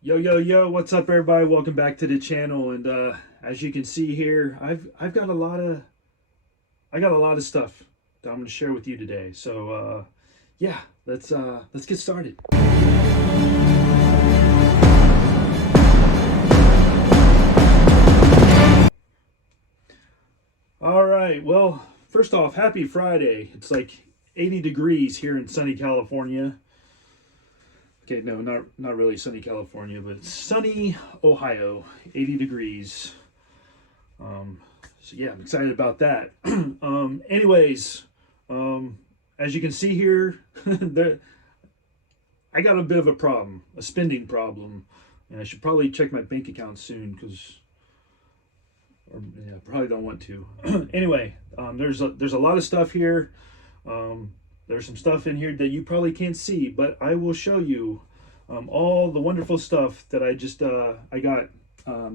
Yo, what's up everybody? Welcome back to the channel. And as you can see here, I've got a lot of stuff that I'm going to share with you today. So yeah, let's get started. All right. Well, first off, happy Friday. It's like 80 degrees here in sunny California. Okay, no, not really sunny California, but it's sunny Ohio, 80 degrees. Um, so yeah, I'm excited about that. Anyways, as you can see here, there, I got a bit of a problem, a spending problem, and I should probably check my bank account soon because, yeah, probably don't want to. Anyway, there's a lot of stuff here. There's some stuff in here that you probably can't see, but I will show you all the wonderful stuff that I got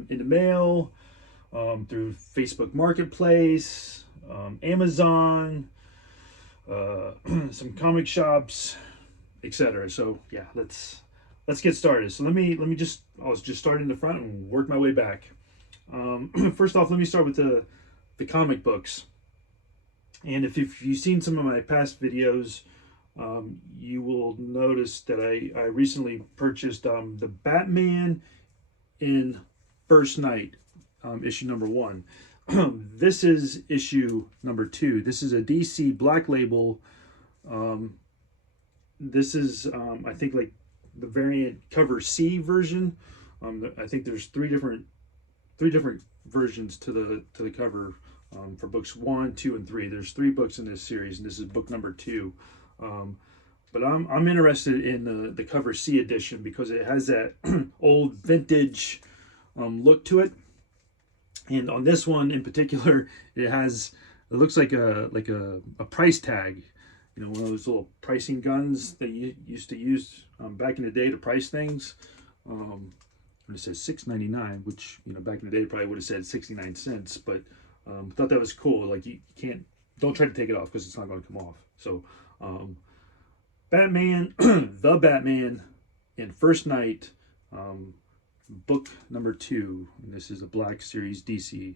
in the mail, through Facebook Marketplace, Amazon, some comic shops, etc. So yeah, let's get started. So I'll just start in the front and work my way back. First off, let me start with the comic books. And if you've seen some of my past videos, you will notice that I recently purchased the Batman in First Night, issue number 1. This is issue number 2. This is a DC Black Label. This is I think like the variant cover C version. I think there's three different versions to the cover, for books 1, 2, and 3. There's 3 books in this series, and this is book number 2. But I'm interested in the cover C edition because it has that old vintage look to it. And on this one in particular, it looks like a price tag, one of those little pricing guns that you used to use back in the day to price things. It says $6.99, which back in the day probably would have said 69 cents, but thought that was cool. Like you don't try to take it off because it's not going to come off. So Batman, the Batman in First Night, book number 2, and this is a Black Series DC.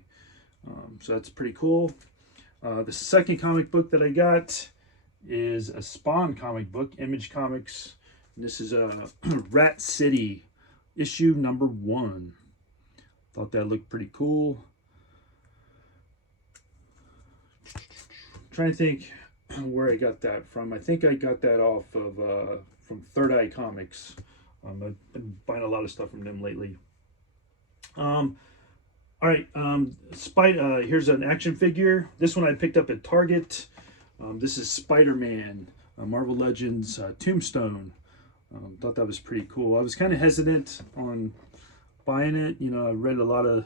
So that's pretty cool. The second comic book that I got is a Spawn comic book, Image Comics. And this is a Rat City issue number 1. Thought that looked pretty cool. Trying to think where I got that from. I think I got that off of from Third Eye Comics. I've been buying a lot of stuff from them lately. All right, here's an action figure. This one I picked up at Target. This is SpiderMan, Marvel Legends Tombstone. Thought that was pretty cool. I was kind of hesitant on buying it. I read a lot of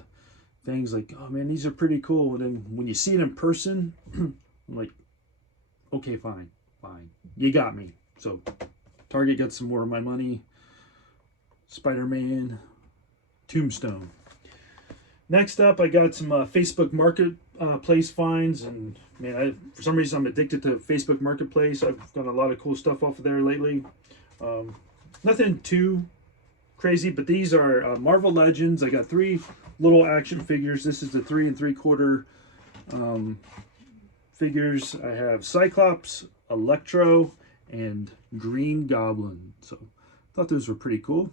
things like, oh man, these are pretty cool. And then when you see it in person, I'm like, okay, fine. You got me. So Target got some more of my money. Spider-Man Tombstone. Next up, I got some Facebook Marketplace finds, and man, for some reason I'm addicted to Facebook Marketplace. I've done a lot of cool stuff off of there lately. Nothing too crazy, but these are Marvel Legends. I got 3 little action figures. This is the 3 3/4 figures. I have Cyclops, Electro, and Green Goblin. So I thought those were pretty cool.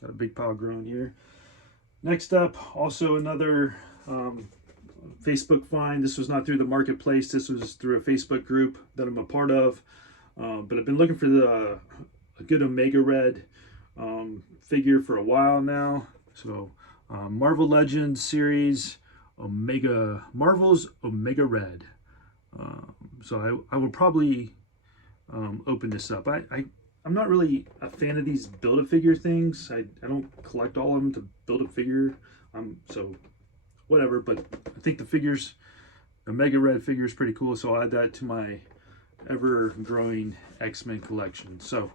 Got a big pile growing here. Next up, also another Facebook find. This was not through the marketplace. This was through a Facebook group that I'm a part of. But I've been looking for a good Omega Red figure for a while now. So Marvel Legends series, Marvel's Omega Red. So I will probably open this up. I'm not really a fan of these Build-A-Figure things. I don't collect all of them to build a figure. So whatever, but I think the Omega Red figure is pretty cool, so I'll add that to my ever-growing X-Men collection. So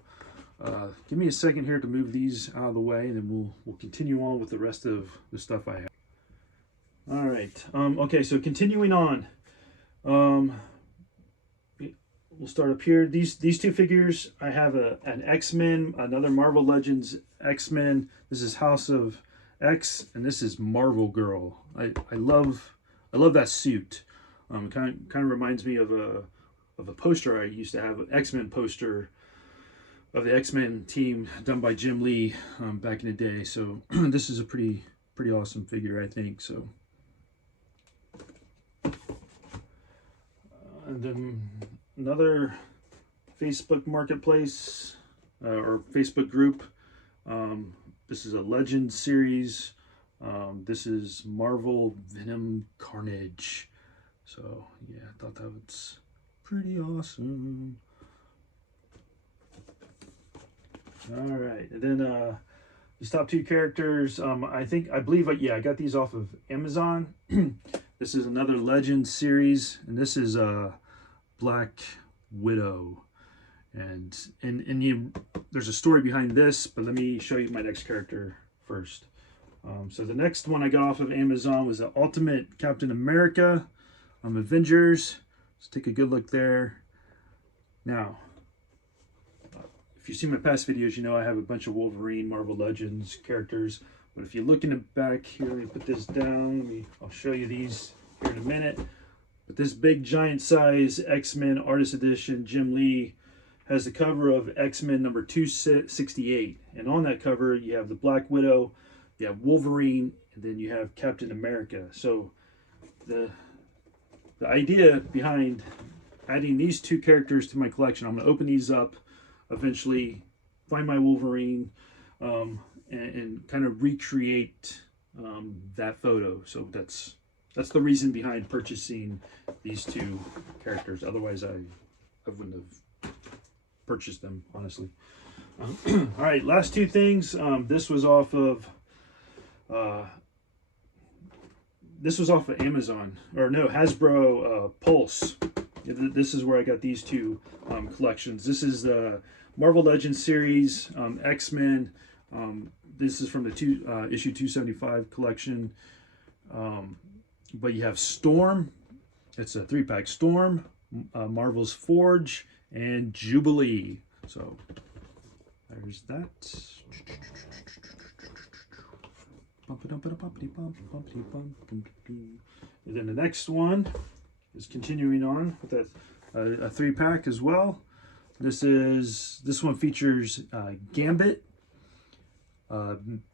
give me a second here to move these out of the way, and then we'll continue on with the rest of the stuff I have. All right. Okay, so continuing on. we'll start up here. These two figures, I have an X-Men, another Marvel Legends X-Men. This is House of X, and this is Marvel Girl. I love that suit. It kind of reminds me of a poster I used to have, an X-Men poster of the X-Men team done by Jim Lee back in the day. So this is a pretty awesome figure, I think. So and then another Facebook marketplace or Facebook group. This is a Legend series. This is Marvel Venom Carnage. So yeah, I thought that was pretty awesome. All right, and then these top two characters, I believe I got these off of Amazon. This is another Legend series, and this is Black Widow, and there's a story behind this, but let me show you my next character first. So the next one I got off of Amazon was the Ultimate Captain America, Avengers. Let's take a good look there. Now, if you've seen my past videos, you know I have a bunch of Wolverine, Marvel Legends characters. But if you look in the back here, let me put this down. I'll show you these here in a minute. But this big giant size X-Men Artist Edition, Jim Lee, has the cover of X-Men number 268. And on that cover, you have the Black Widow, you have Wolverine, and then you have Captain America. So the idea behind adding these two characters to my collection, I'm going to open these up eventually, find my Wolverine, and kind of recreate that photo. So that's the reason behind purchasing these two characters. Otherwise, I wouldn't have purchased them, honestly. All right, last two things. This was off of Amazon, or no, Hasbro Pulse. This is where I got these two collections. This is the Marvel Legends series, X-Men. This is from the issue 275 collection. But you have Storm. It's a 3-pack. Storm, Marvel's Forge, and Jubilee. So there's that. And then the next one is continuing on with a 3-pack as well. This one features Gambit,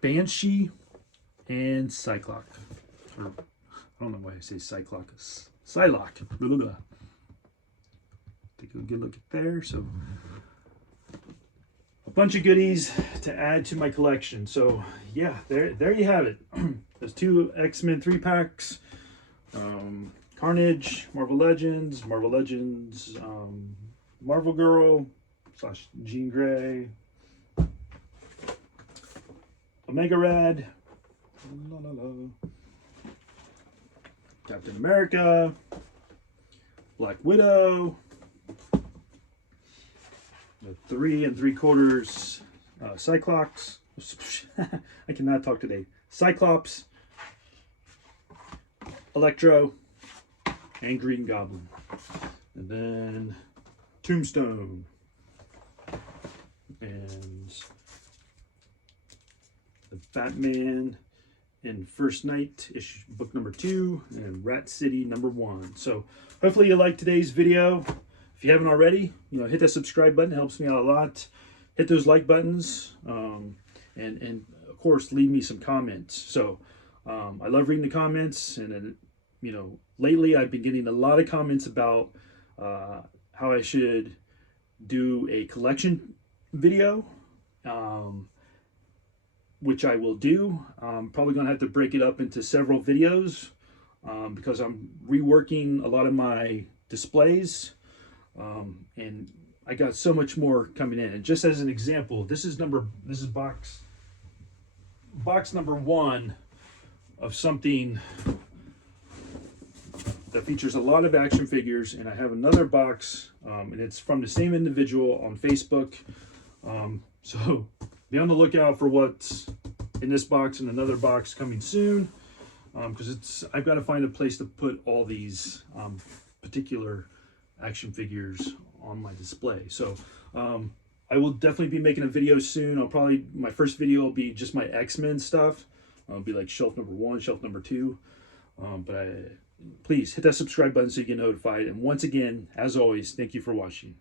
Banshee, and Cyclops. Or, I don't know why I say Cyclops. Psylocke. Take a good look at there. So a bunch of goodies to add to my collection. So yeah, there you have it. There's two X-Men 3-packs. Carnage, Marvel Legends, Marvel Girl / Jean Grey, Omega Red, Captain America, Black Widow, the 3 3/4 Cyclops. I cannot talk today. Cyclops, Electro, and Green Goblin. And then Tombstone. And the Batman in First Night, book number 2, and Rat City number 1. So hopefully you liked today's video. If you haven't already, hit that subscribe button. It helps me out a lot. Hit those like buttons. And of course, leave me some comments. So I love reading the comments, and lately I've been getting a lot of comments about how I should do a collection video, which I will do. I'm probably gonna have to break it up into several videos because I'm reworking a lot of my displays, and I got so much more coming in. And just as an example, this is box number 1 of something that features a lot of action figures, and I have another box, and it's from the same individual on Facebook. So be on the lookout for what's in this box and another box coming soon, because I've got to find a place to put all these particular action figures on my display. So I will definitely be making a video soon. My first video will be just my X-Men stuff. It'll be like shelf number 1, shelf number 2. Please hit that subscribe button so you get notified. And once again, as always, thank you for watching.